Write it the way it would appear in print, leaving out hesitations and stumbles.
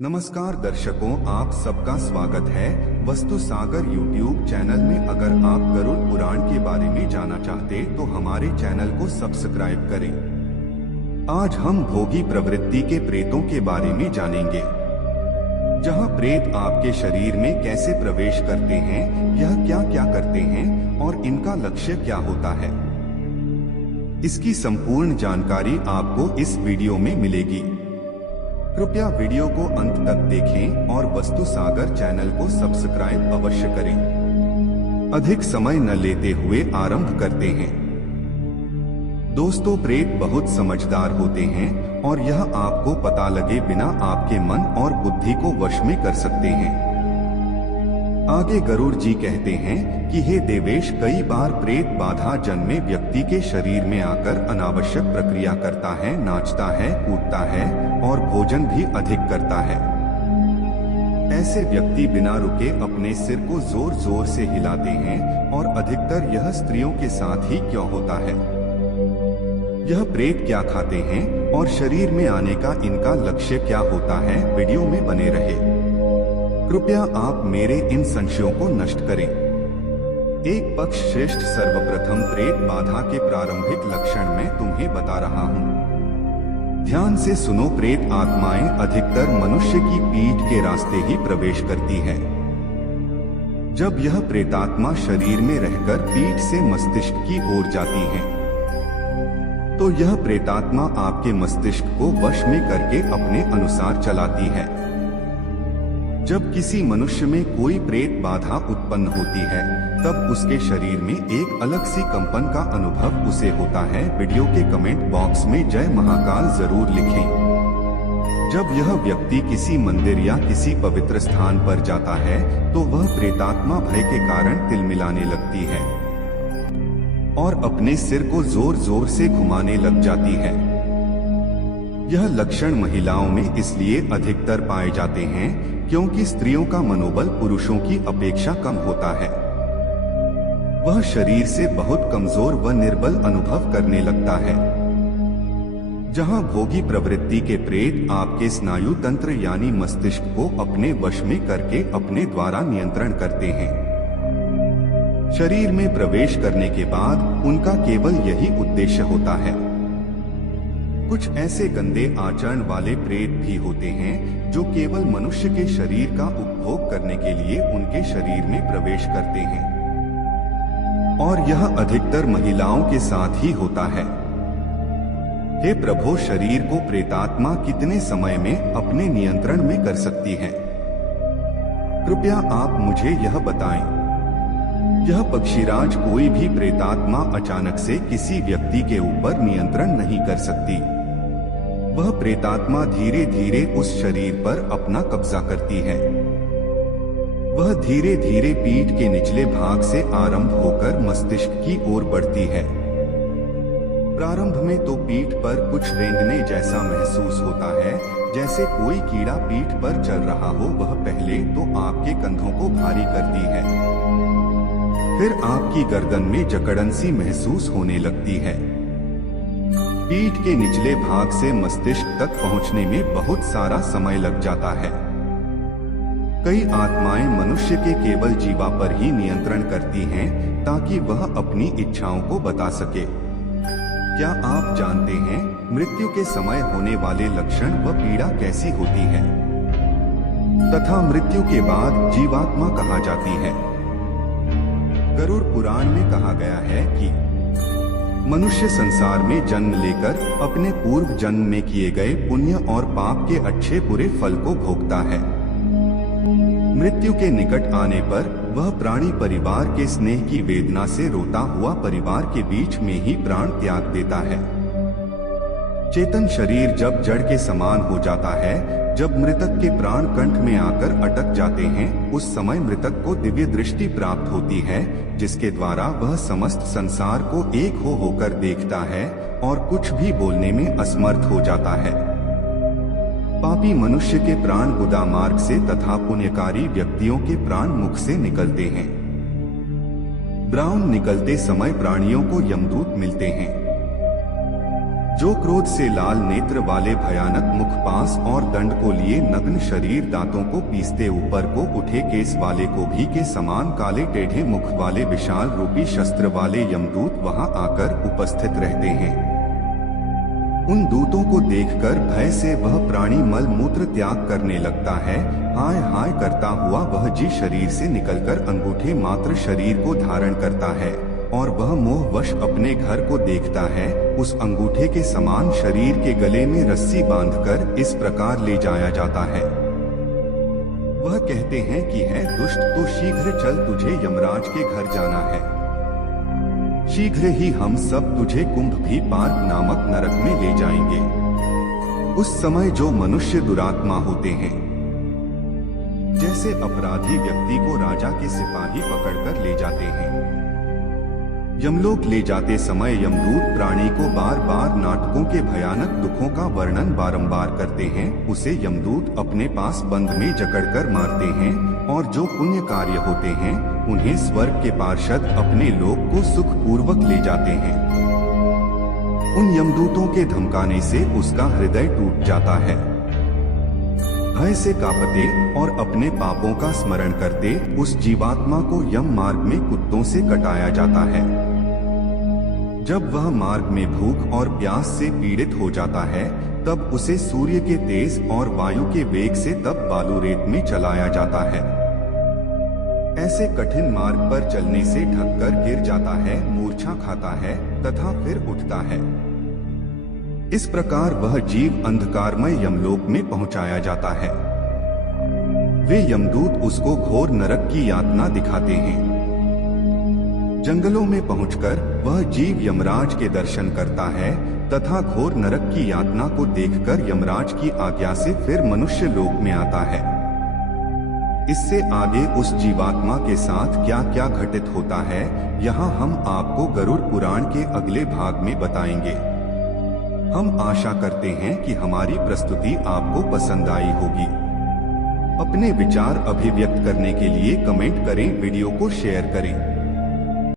नमस्कार दर्शकों, आप सबका स्वागत है वस्तु सागर यूट्यूब चैनल में। अगर आप गरुड़ पुराण के बारे में जानना चाहते तो हमारे चैनल को सब्सक्राइब करें। आज हम भोगी प्रवृत्ति के प्रेतों के बारे में जानेंगे, जहां प्रेत आपके शरीर में कैसे प्रवेश करते हैं, यह क्या क्या करते हैं और इनका लक्ष्य क्या होता है। इसकी संपूर्ण जानकारी आपको इस वीडियो में मिलेगी। कृपया वीडियो को अंत तक देखें और वस्तु सागर चैनल को सब्सक्राइब अवश्य करें। अधिक समय न लेते हुए आरंभ करते हैं। दोस्तों, प्रेत बहुत समझदार होते हैं और यह आपको पता लगे बिना आपके मन और बुद्धि को वश में कर सकते हैं। आगे गरुड़ जी कहते हैं कि हे देवेश, कई बार प्रेत बाधा जन्मे व्यक्ति के शरीर में आकर अनावश्यक प्रक्रिया करता है, नाचता है, कूदता है और भोजन भी अधिक करता है। ऐसे व्यक्ति बिना रुके अपने सिर को जोर जोर से हिलाते हैं और अधिकतर यह स्त्रियों के साथ ही क्यों होता है। यह प्रेत क्या खाते हैं और शरीर में आने का इनका लक्ष्य क्या होता है, वीडियो में बने रहे। कृपया आप मेरे इन संशयों को नष्ट करें। एक पक्ष श्रेष्ठ, सर्वप्रथम प्रेत बाधा के प्रारंभिक लक्षण मैं तुम्हें बता रहा हूँ। ध्यान से सुनो। प्रेत आत्माएं अधिकतर मनुष्य की पीठ के रास्ते ही प्रवेश करती है। जब यह प्रेतात्मा शरीर में रहकर पीठ से मस्तिष्क की ओर जाती है, तो यह प्रेतात्मा आपके मस्तिष्क को वश में करके अपने अनुसार चलाती है। जब किसी मनुष्य में कोई प्रेत बाधा उत्पन्न होती है, तब उसके शरीर में एक अलग सी कंपन का अनुभव उसे होता है। वीडियो के कमेंट बॉक्स में जय महाकाल जरूर लिखें। जब यह व्यक्ति किसी मंदिर या किसी पवित्र स्थान पर जाता है, तो वह प्रेतात्मा भय के कारण तिलमिलाने लगती है और अपने सिर को जोर जोर से घुमाने लग जाती है। यह लक्षण महिलाओं में इसलिए अधिकतर पाए जाते हैं क्योंकि स्त्रियों का मनोबल पुरुषों की अपेक्षा कम होता है। वह शरीर से बहुत कमजोर व निर्बल अनुभव करने लगता है। जहां भोगी प्रवृत्ति के प्रेत आपके स्नायु तंत्र यानी मस्तिष्क को अपने वश में करके अपने द्वारा नियंत्रण करते हैं। शरीर में प्रवेश करने के बाद उनका केवल यही उद्देश्य होता है। कुछ ऐसे गंदे आचरण वाले प्रेत भी होते हैं जो केवल मनुष्य के शरीर का उपभोग करने के लिए उनके शरीर में प्रवेश करते हैं, और यह अधिकतर महिलाओं के साथ ही होता है। हे प्रभु, शरीर को प्रेतात्मा कितने समय में अपने नियंत्रण में कर सकती है? कृपया आप मुझे यह बताएं। यह पक्षीराज कोई भी प्रेतात्मा अचानक से किसी व्यक्ति के ऊपर नियंत्रण नहीं कर सकती। वह प्रेतात्मा धीरे धीरे उस शरीर पर अपना कब्जा करती है। वह धीरे धीरे पीठ के निचले भाग से आरंभ होकर मस्तिष्क की ओर बढ़ती है। प्रारंभ में तो पीठ पर कुछ रेंगने जैसा महसूस होता है, जैसे कोई कीड़ा पीठ पर चल रहा हो। वह पहले तो आपके कंधों को भारी करती है, फिर आपकी गर्दन में जकड़न सी महसूस होने लगती है। पीठ के निचले भाग से मस्तिष्क तक पहुंचने में बहुत सारा समय लग जाता है। कई आत्माएं मनुष्य के केवल जीवा पर ही नियंत्रण करती हैं ताकि वह अपनी इच्छाओं को बता सके। क्या आप जानते हैं मृत्यु के समय होने वाले लक्षण व पीड़ा कैसी होती है, तथा मृत्यु के बाद जीवात्मा कहा जाती है? गरुड़ पुराण में कहा गया है कि मनुष्य संसार में जन्म लेकर अपने पूर्व जन्म में किए गए पुण्य और पाप के अच्छे बुरे फल को भोगता है। मृत्यु के निकट आने पर वह प्राणी परिवार के स्नेह की वेदना से रोता हुआ परिवार के बीच में ही प्राण त्याग देता है। चेतन शरीर जब जड़ के समान हो जाता है, जब मृतक के प्राण कंठ में आकर अटक जाते हैं, उस समय मृतक को दिव्य दृष्टि प्राप्त होती है, जिसके द्वारा वह समस्त संसार को एक हो होकर देखता है और कुछ भी बोलने में असमर्थ हो जाता है। पापी मनुष्य के प्राण गुदा मार्ग से तथा पुण्यकारी व्यक्तियों के प्राण मुख से निकलते हैं। ब्राउन निकलते समय प्राणियों को यमदूत मिलते हैं। जो क्रोध से लाल नेत्र वाले भयानक मुख, पास और दंड को लिए नग्न शरीर, दांतों को पीसते ऊपर को उठे केस वाले, कोभी के समान काले टेढ़े मुख वाले विशाल रूपी शस्त्र वाले यमदूत वहां आकर उपस्थित रहते हैं। उन दूतों को देखकर भय से वह प्राणी मल मूत्र त्याग करने लगता है। हाय हाय करता हुआ वह जी शरीर से निकलकर अंगूठे मात्र शरीर को धारण करता है और वह मोहवश अपने घर को देखता है। उस अंगूठे के समान शरीर के गले में रस्सी बांधकर इस प्रकार ले जाया जाता है। वह कहते हैं कि है दुष्ट, तो शीघ्र चल, तुझे यमराज के घर जाना है। शीघ्र ही हम सब तुझे कुंभ भी पार्क नामक नरक में ले जाएंगे। उस समय जो मनुष्य दुरात्मा होते हैं, जैसे अपराधी व्यक्ति को राजा के सिपाही पकड़कर ले जाते हैं, यमलोक ले जाते समय यमदूत प्राणी को बार बार नाटकों के भयानक दुखों का वर्णन बारंबार करते हैं। उसे यमदूत अपने पास बंद में जकड़कर मारते हैं और जो पुण्य कार्य होते हैं उन्हें स्वर्ग के पार्षद अपने लोक को सुख पूर्वक ले जाते हैं। उन यमदूतों के धमकाने से उसका हृदय टूट जाता है। भय से कांपते और अपने पापों का स्मरण करते उस जीवात्मा को यम मार्ग में कुत्तों से कटाया जाता है। जब वह मार्ग में भूख और प्यास से पीड़ित हो जाता है, तब उसे सूर्य के तेज और वायु के वेग से तब बालू रेत में चलाया जाता है। ऐसे कठिन मार्ग पर चलने से ढककर गिर जाता है, मूर्छा खाता है तथा फिर उठता है। इस प्रकार वह जीव अंधकारमय यमलोक में पहुंचाया जाता है। वे यमदूत उसको घोर नरक की यातना दिखाते हैं। जंगलों में पहुंचकर वह जीव यमराज के दर्शन करता है तथा घोर नरक की यातना को देखकर यमराज की आज्ञा से फिर मनुष्य लोक में आता है। इससे आगे उस जीवात्मा के साथ क्या क्या घटित होता है, यहाँ हम आपको गरुड़ पुराण के अगले भाग में बताएंगे। हम आशा करते हैं कि हमारी प्रस्तुति आपको पसंद आई होगी। अपने विचार अभिव्यक्त करने के लिए कमेंट करें, वीडियो को शेयर करें।